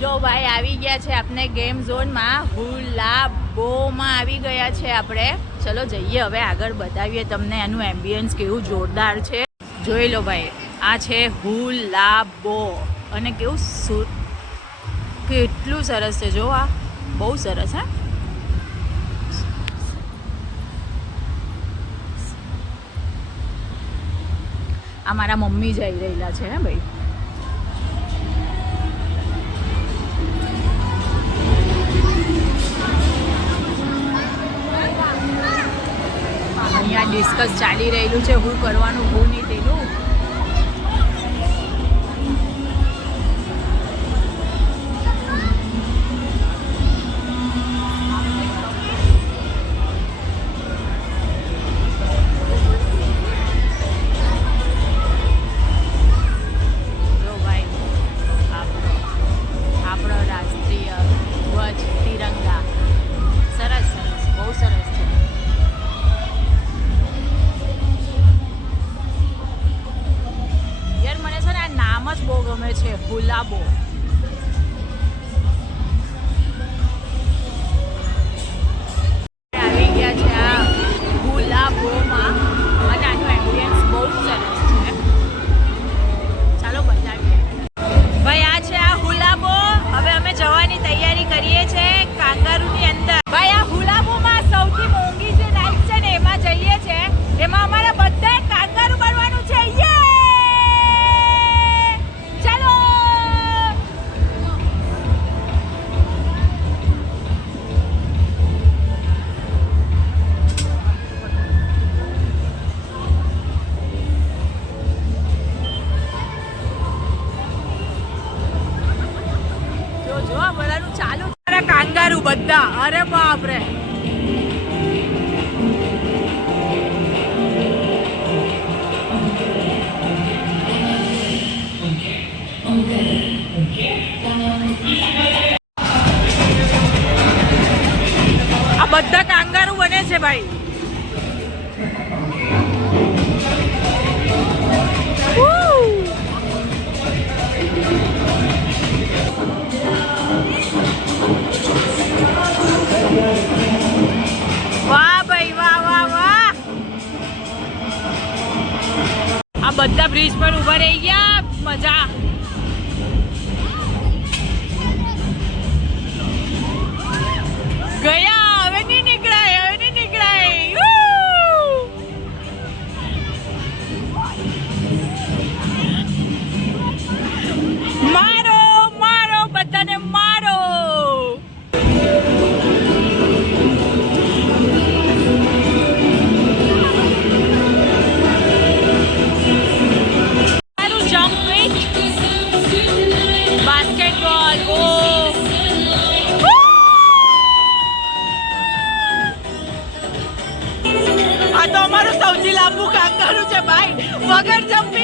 જો ભાઈ આવી ગયા છે આપણે ગેમ ઝોનમાં, હુલા બોમાં આવી ગયા છે આપણે. ચલો જઈએ હવે આગળ, બતાવીએ તમને એનું એમ્બિયન્સ કેવું જોરદાર છે. જોઈ લો ભાઈ, આ છે હુલા બો અને કેવું કેટલું સરસ છે. જો આ બહુ સરસ. હા, આ મારા મમ્મી જઈ રહેલા છે. હે ભાઈ, અહીંયા ડિસ્કસ ચાલી રહેલું છે, હું કરવાનું હું નહીં તેનું. જો ભાઈ, આપણો રાષ્ટ્રીય ધ્વજ તિરંગા સરસ સરસ, બહુ સરસ છે. નામ જ બહુ ગમે છે, હુલાબો. આવી ગયા છે આ હુલાબોમાં અને આનું એમ્બિયન્સ બહુ સરસ છે. ચાલો બતાવીએ. ભાઈ આ છે આ હુલાબો. હવે અમે જવાની તૈયારી કરીએ છીએ કાંગારૂની અંદર. ભાઈ આ હુલાબોમાં સૌથી મોંઘી જે રાઈડ છે ને એમાં જઈએ છે. એમાં અમારા બધા કાંગારૂ બનવાનું છે. ચાલુ કાંગારૂ બધા. અરે બાપ રે, આ બધા કાંગારૂ બને છે ભાઈ. વાહ ભાઈ, વાહ વાહ વાહ. આ બધા બ્રિજ પર ઉભા રહી ગયા. મજા. ગયા, હવે નહીં નીકળાય, હવે નહીં નીકળાય. મારો મારો, બધાને મારો. આ તો અમારું સૌથી લાંબુ કાંગારૂ છે ભાઈ, વગર જમ્પિંગ.